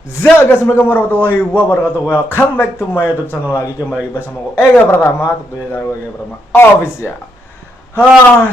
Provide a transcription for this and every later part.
Assalamualaikum warahmatullahi wabarakatuh. Welcome back to my YouTube channel lagi. Kembali lagi bersama aku Ega Pratama. Tentunya channel Ega Pratama Official.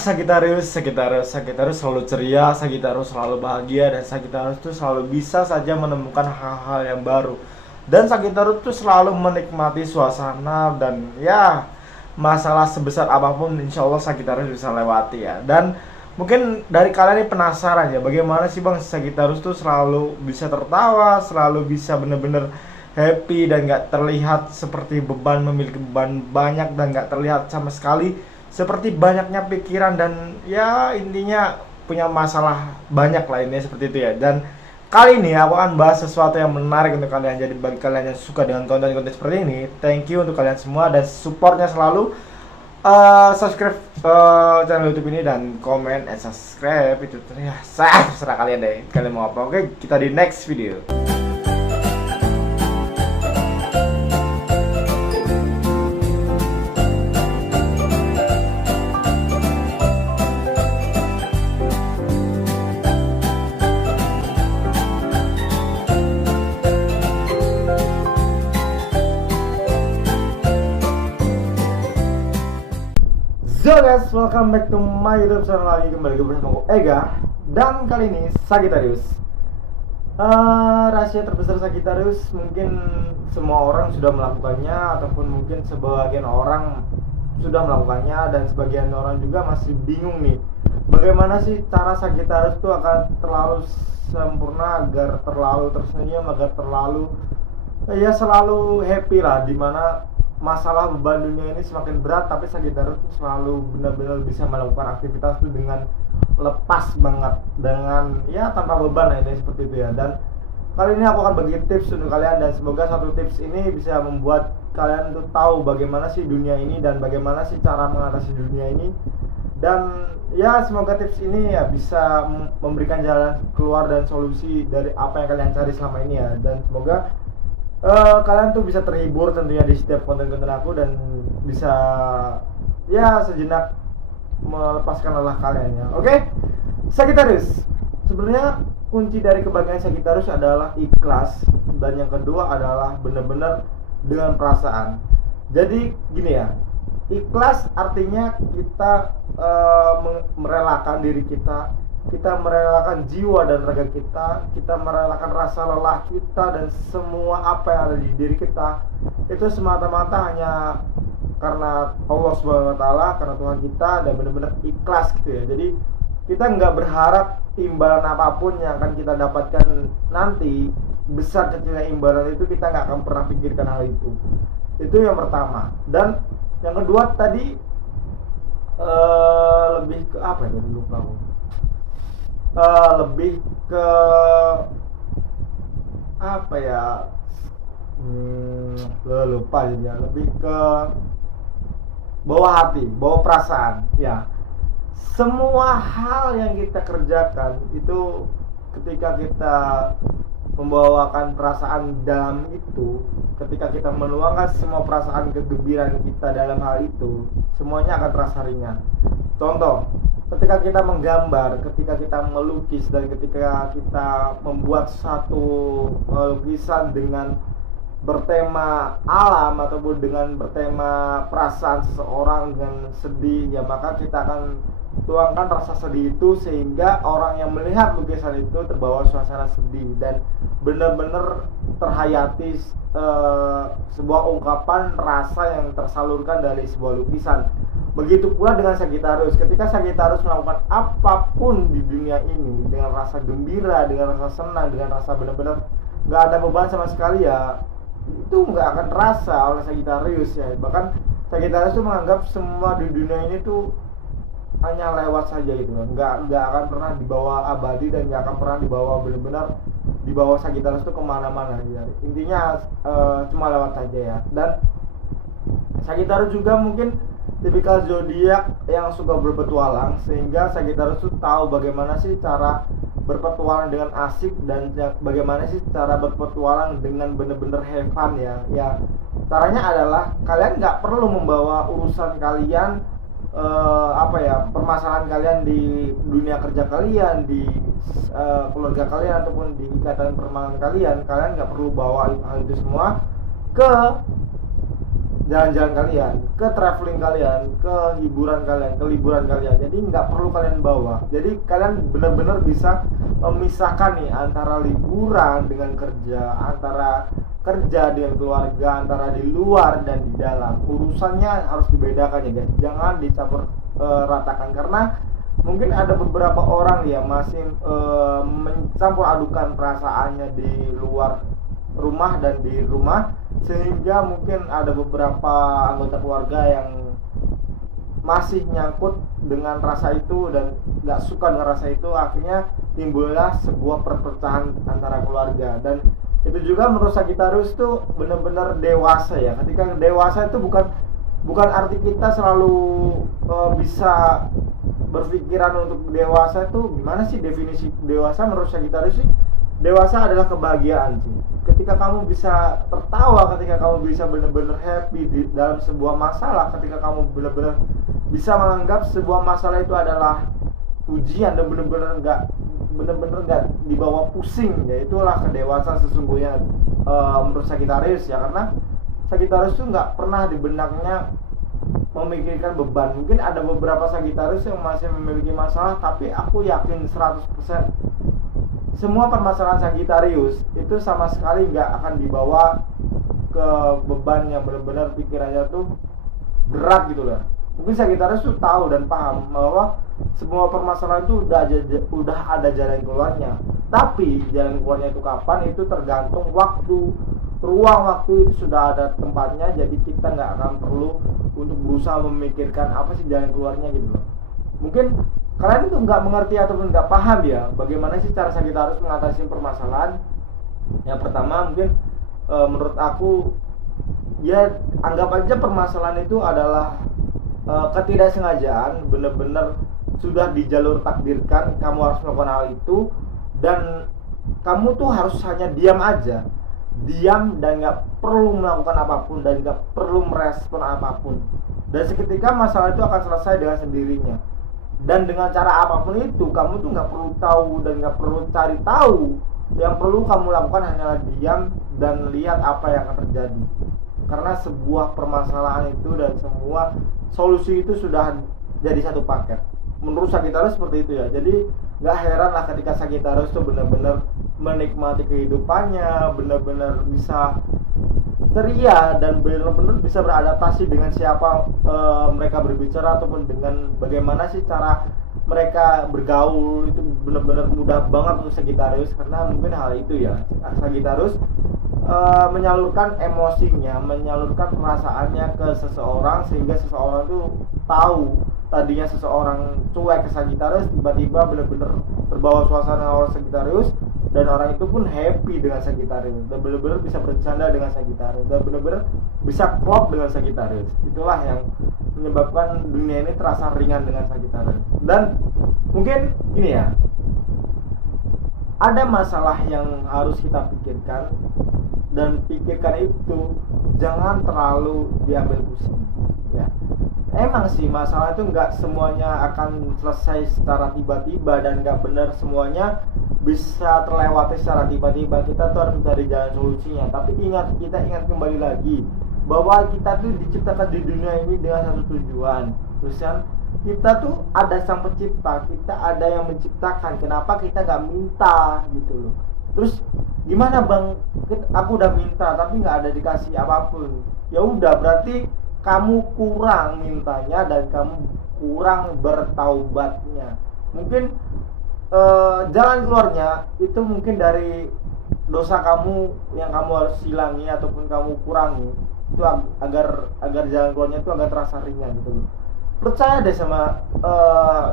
Sagittarius selalu ceria, Sagittarius selalu bahagia, dan Sagittarius tuh selalu bisa saja menemukan hal-hal yang baru. Dan Sagittarius tuh selalu menikmati suasana dan ya masalah sebesar apapun insya Allah Sagittarius bisa lewati ya. Dan mungkin dari kalian ini penasaran ya, bagaimana sih Bang Sagittarius tuh selalu bisa tertawa, selalu bisa bener-bener happy dan gak terlihat seperti beban, memiliki beban banyak dan gak terlihat sama sekali seperti banyaknya pikiran dan ya intinya punya masalah banyak lainnya seperti itu ya. Dan kali ini aku akan bahas sesuatu yang menarik untuk kalian. Jadi bagi kalian yang suka dengan konten-konten seperti ini, thank you untuk kalian semua dan supportnya selalu. Subscribe channel YouTube ini dan komen and subscribe itu ya terserah kalian deh, kalian mau apa. Oke, kita di next video. So guys, welcome back to my YouTube channel lagi, kembali lagi bersama aku Ega. Dan kali ini Sagittarius. Rahasia terbesar Sagittarius mungkin semua orang sudah melakukannya, ataupun mungkin sebagian orang sudah melakukannya, dan sebagian orang juga masih bingung nih. Bagaimana sih cara Sagittarius itu akan terlalu sempurna, agar terlalu tersenyum, agar terlalu ya selalu happy lah, dimana masalah beban dunia ini semakin berat tapi Sagittarius tuh selalu benar-benar bisa melakukan aktivitas tuh dengan lepas banget, dengan ya tanpa beban lah, ini seperti itu ya. Dan kali ini aku akan bagi tips untuk kalian, dan semoga satu tips ini bisa membuat kalian tuh tahu bagaimana sih dunia ini dan bagaimana sih cara mengatasi dunia ini. Dan ya semoga tips ini ya bisa memberikan jalan keluar dan solusi dari apa yang kalian cari selama ini ya. Dan semoga kalian tuh bisa terhibur tentunya di setiap konten-konten aku, dan bisa ya sejenak melepaskan lelah kalian ya. Oke, Sagittarius, sebenarnya kunci dari kebahagiaan Sagittarius adalah ikhlas, dan yang kedua adalah benar-benar dengan perasaan. Jadi gini ya, ikhlas artinya kita merelakan diri kita merelakan jiwa dan raga kita merelakan rasa lelah kita dan semua apa yang ada di diri kita, itu semata-mata hanya karena Allah Subhanahu wa taala, karena Tuhan kita, dan benar-benar ikhlas gitu ya. Jadi kita nggak berharap imbalan apapun yang akan kita dapatkan nanti, besar kecilnya imbalan itu kita nggak akan pernah pikirkan hal itu. Itu yang pertama. Dan yang kedua tadi lebih ke apa ya, lupa aku. Lebih ke apa ya, lupa aja ya. Lebih ke bawa hati, bawa perasaan ya. Semua hal yang kita kerjakan itu ketika kita membawakan perasaan dalam itu, ketika kita menuangkan semua perasaan kegembiraan kita dalam hal itu, semuanya akan terasa ringan. Contoh, ketika kita menggambar, ketika kita melukis, dan ketika kita membuat satu lukisan dengan bertema alam ataupun dengan bertema perasaan seseorang dengan sedih ya, maka kita akan tuangkan rasa sedih itu sehingga orang yang melihat lukisan itu terbawa suasana sedih dan benar-benar terhayati sebuah ungkapan rasa yang tersalurkan dari sebuah lukisan. Begitu pula dengan Sagittarius, ketika Sagittarius melakukan apapun di dunia ini dengan rasa gembira, dengan rasa senang, dengan rasa benar-benar nggak ada beban sama sekali ya, itu nggak akan terasa oleh Sagittarius ya. Bahkan Sagittarius itu menganggap semua di dunia ini tuh hanya lewat saja gitu, nggak akan pernah dibawa abadi, dan nggak akan pernah dibawa benar-benar dibawa Sagittarius itu kemana-mana ya. Intinya cuma lewat saja ya. Dan Sagittarius juga mungkin tipikal zodiak yang suka berpetualang, sehingga Sagittarius itu tahu bagaimana sih cara berpetualang dengan asik, dan bagaimana sih cara berpetualang dengan benar-benar have fun ya. Ya caranya adalah kalian nggak perlu membawa urusan kalian apa ya, permasalahan kalian di dunia kerja kalian, di keluarga kalian ataupun di ikatan pertemanan kalian nggak perlu bawa hal itu semua ke jalan-jalan kalian, ke traveling kalian, ke hiburan kalian, ke liburan kalian. Jadi nggak perlu kalian bawa. Jadi kalian benar-benar bisa memisahkan nih antara liburan dengan kerja, antara kerja dengan keluarga, antara di luar dan di dalam. Urusannya harus dibedakan ya guys. Jangan dicampur ratakan, karena mungkin ada beberapa orang yang masih mencampur adukan perasaannya di luar rumah dan di rumah, sehingga mungkin ada beberapa anggota keluarga yang masih nyangkut dengan rasa itu dan nggak suka dengan rasa itu, akhirnya timbullah sebuah perpecahan antara keluarga. Dan itu juga menurut Sagittarius tuh benar-benar dewasa ya. Ketika dewasa itu bukan arti kita selalu bisa berpikiran untuk dewasa. Itu gimana sih definisi dewasa menurut Sagittarius sih? Dewasa adalah kebahagiaan sih. Ketika kamu bisa tertawa, ketika kamu bisa benar-benar happy di dalam sebuah masalah, ketika kamu benar-benar bisa menganggap sebuah masalah itu adalah ujian dan benar-benar nggak dibawa pusing, ya itulah kedewasaan sesungguhnya menurut Sagittarius ya. Karena Sagittarius itu nggak pernah di benaknya memikirkan beban. Mungkin ada beberapa Sagittarius yang masih memiliki masalah, tapi aku yakin 100% semua permasalahan Sagittarius itu sama sekali nggak akan dibawa ke beban yang benar-benar pikirannya tuh berat gitu loh. Mungkin Sagittarius tuh tahu dan paham bahwa semua permasalahan itu udah ada jalan keluarnya. Tapi jalan keluarnya itu kapan, itu tergantung waktu. Ruang waktu itu sudah ada tempatnya, jadi kita nggak akan perlu untuk berusaha memikirkan apa sih jalan keluarnya gitu loh. Mungkin kalian itu nggak mengerti ataupun nggak paham ya bagaimana sih cara Sagittarius mengatasi permasalahan. Yang pertama mungkin menurut aku ya, anggap aja permasalahan itu adalah ketidaksengajaan, benar-benar sudah di jalur takdirkan kamu harus melakukan hal itu, dan kamu tuh harus hanya diam aja, diam dan nggak perlu melakukan apapun dan nggak perlu merespon apapun, dan seketika masalah itu akan selesai dengan sendirinya. Dan dengan cara apapun itu, kamu tuh nggak perlu tahu dan nggak perlu cari tahu. Yang perlu kamu lakukan hanyalah diam dan lihat apa yang akan terjadi. Karena sebuah permasalahan itu dan semua solusi itu sudah jadi satu paket. Menurut Sagittarius seperti itu ya. Jadi nggak heran lah ketika Sagittarius tuh benar-benar menikmati kehidupannya, benar-benar bisa ceria dan benar-benar bisa beradaptasi dengan siapa mereka berbicara ataupun dengan bagaimana sih cara mereka bergaul. Itu benar-benar mudah banget untuk Sagittarius, karena mungkin hal itu ya, Sagittarius menyalurkan emosinya, menyalurkan perasaannya ke seseorang, sehingga seseorang itu tahu tadinya seseorang cuek ke Sagittarius, tiba-tiba benar-benar terbawa suasana orang Sagittarius, dan orang itu pun happy dengan Sagittarius, dan benar-benar bisa bercanda dengan Sagittarius, dan benar-benar bisa klop dengan Sagittarius. Itulah yang menyebabkan dunia ini terasa ringan dengan Sagittarius. Dan mungkin gini ya, ada masalah yang harus kita pikirkan, dan pikirkan itu jangan terlalu diambil pusing ya. Emang sih masalah itu nggak semuanya akan selesai secara tiba-tiba, dan nggak benar semuanya bisa terlewati secara tiba-tiba. Kita tuh harus mencari jalan solusinya. Tapi kita ingat kembali lagi bahwa kita tuh diciptakan di dunia ini dengan satu tujuan. Terus kan kita tuh ada sang pencipta, kita ada yang menciptakan. Kenapa kita nggak minta gitu loh? Terus gimana bang? Aku udah minta tapi nggak ada dikasih apapun. Ya udah, berarti kamu kurang mintanya dan kamu kurang bertaubatnya. Mungkin jalan keluarnya itu mungkin dari dosa kamu yang kamu harus hilangi ataupun kamu kurangi, itu agar jalan keluarnya itu agak terasa ringan gitu loh. Percaya deh sama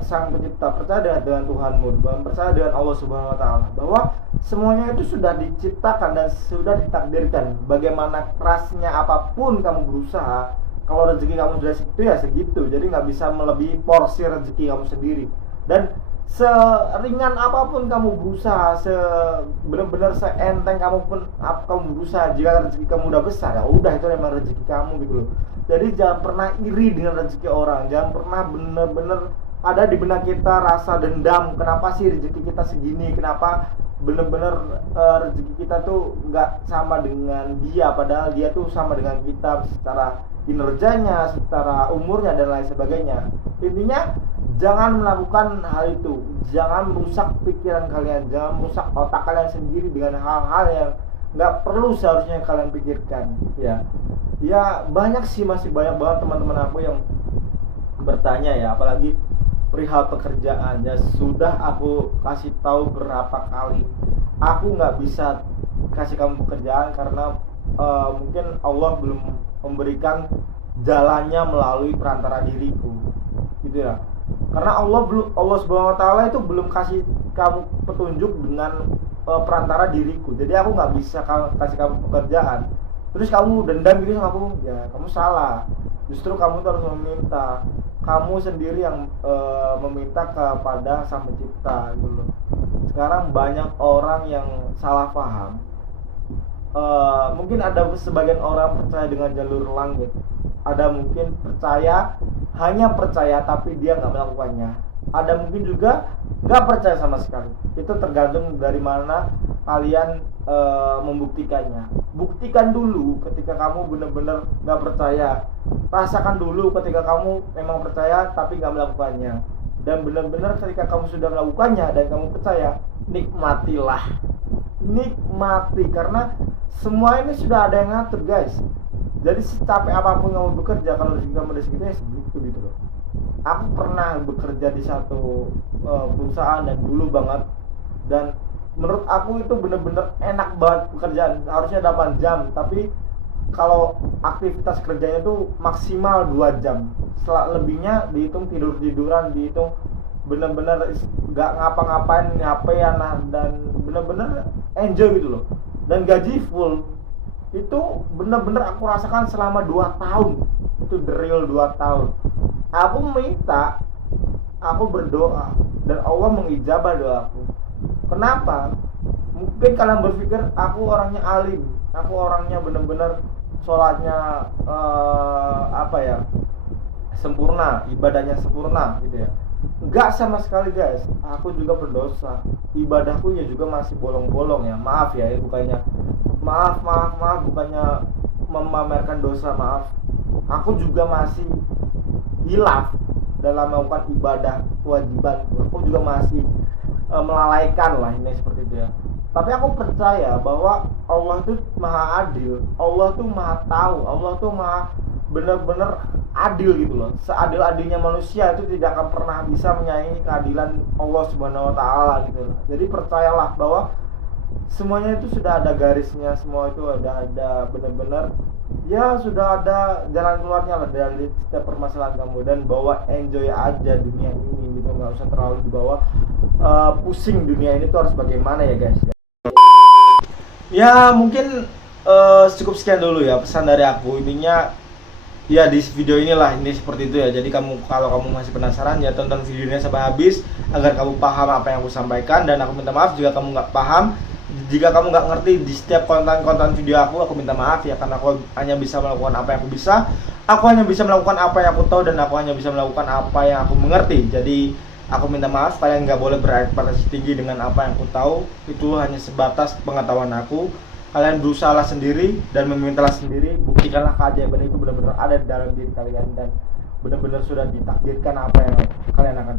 sang pencipta, percaya dengan Tuhanmu, percaya dengan Allah Subhanahu Wa Taala bahwa semuanya itu sudah diciptakan dan sudah ditakdirkan. Bagaimana kerasnya apapun kamu berusaha, kalau rezeki kamu sudah segitu ya segitu. Jadi nggak bisa melebihi porsi rezeki kamu sendiri. Dan seringan apapun kamu berusaha, benar-benar seenteng kamu berusaha, jika rezeki kamu udah besar, ya udah itu memang rezeki kamu gitu loh. Jadi jangan pernah iri dengan rezeki orang, jangan pernah benar-benar ada di benak kita rasa dendam, kenapa sih rezeki kita segini, kenapa benar-benar rezeki kita tuh nggak sama dengan dia, padahal dia tuh sama dengan kita secara kinerjanya, secara umurnya dan lain sebagainya. Intinya jangan melakukan hal itu, jangan merusak pikiran kalian, jangan merusak otak kalian sendiri dengan hal-hal yang nggak perlu seharusnya kalian pikirkan. Ya banyak sih, masih banyak banget teman-teman aku yang bertanya ya, apalagi perihal pekerjaan. Ya sudah aku kasih tahu berapa kali, aku nggak bisa kasih kamu pekerjaan karena mungkin Allah belum memberikan jalannya melalui perantara diriku, gitu ya. Karena Allah Subhanahu wa taala itu belum kasih kamu petunjuk dengan perantara diriku. Jadi aku nggak bisa kasih kamu pekerjaan. Terus kamu dendam gitu sama aku, ya kamu salah. Justru kamu harus meminta. Kamu sendiri yang meminta kepada Sang Pencipta gitu loh. Sekarang banyak orang yang salah paham. Mungkin ada sebagian orang percaya dengan jalur langit, ada mungkin hanya percaya tapi dia nggak melakukannya, ada mungkin juga nggak percaya sama sekali. Itu tergantung dari mana kalian membuktikannya. Buktikan dulu ketika kamu benar-benar nggak percaya, rasakan dulu ketika kamu memang percaya tapi nggak melakukannya, dan benar-benar ketika kamu sudah melakukannya dan kamu percaya, nikmati, karena semua ini sudah ada yang ngatur guys. Jadi secapek apapun kamu bekerja, kalau rezeki kamu segitu ya segitu gitu loh. Aku pernah bekerja di satu perusahaan dan dulu banget, dan menurut aku itu bener-bener enak banget pekerjaan, harusnya 8 jam, tapi kalau aktivitas kerjanya tuh maksimal 2 jam. Setelah lebihnya dihitung tiduran, dihitung bener-bener gak ngapa-ngapain, HP-an, dan bener-bener enjoy gitu loh. Dan gaji full. Itu bener-bener aku rasakan selama 2 tahun. Itu the real 2 tahun. Aku minta, aku berdoa, dan Allah mengijabah doaku. Kenapa? Mungkin kalian berpikir aku orangnya alim, aku orangnya bener-bener sholatnya sempurna, ibadahnya sempurna gitu ya. Enggak sama sekali guys, aku juga berdosa, ibadahku ya juga masih bolong-bolong ya. Maaf ya, bukannya bukannya memamerkan dosa, maaf. Aku juga masih hilaf dalam melakukan ibadah kewajiban. Aku juga masih melalaikan lah, ini seperti itu ya. Tapi aku percaya bahwa Allah itu maha adil, Allah tuh maha tahu, Allah tuh maha benar-benar adil gitu loh. Seadil-adilnya manusia itu tidak akan pernah bisa menyaingi keadilan Allah Subhanahu wa taala gitu loh. Jadi percayalah bahwa semuanya itu sudah ada garisnya, semua itu ada benar-benar ya, sudah ada jalan keluarnya lah dari setiap permasalahan kamu. Dan bawa enjoy aja dunia ini gitu, nggak usah terlalu dibawa pusing. Dunia ini tuh harus bagaimana ya guys ya. Mungkin cukup sekian dulu ya pesan dari aku. Intinya ya di video inilah, ini seperti itu ya. Jadi kalau kamu masih penasaran ya, tonton videonya sampai habis agar kamu paham apa yang aku sampaikan. Dan aku minta maaf jika kamu nggak paham, jika kamu nggak ngerti di setiap konten video aku minta maaf ya, karena aku hanya bisa melakukan apa yang aku bisa. Aku hanya bisa melakukan apa yang aku tahu, dan aku hanya bisa melakukan apa yang aku mengerti. Jadi aku minta maaf, kalian nggak boleh berekspektasi tinggi dengan apa yang aku tahu. Itu hanya sebatas pengetahuan aku. Kalian berusahalah sendiri dan memintalah sendiri. Buktikanlah keajaiban itu benar-benar ada di dalam diri kalian, dan benar-benar sudah ditakdirkan apa yang kalian akan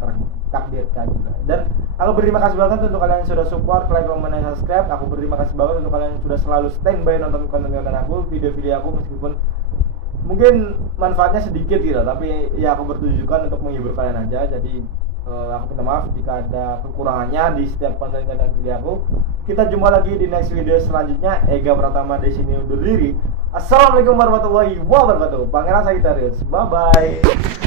takdirkan juga. Dan aku berterima kasih banget untuk kalian yang sudah support, like, comment, dan subscribe. Aku berterima kasih banget untuk kalian yang sudah selalu standby nonton konten-konten aku, video-video aku, meskipun mungkin manfaatnya sedikit gitu, tapi ya aku bertujukan untuk menghibur kalian aja. Jadi aku minta maaf jika ada kekurangannya di setiap konten-konten video aku. Kita jumpa lagi di next video selanjutnya. Ega Pratama di sini undur diri. Assalamualaikum warahmatullahi wabarakatuh. Pangeran Sagittarius. Bye bye.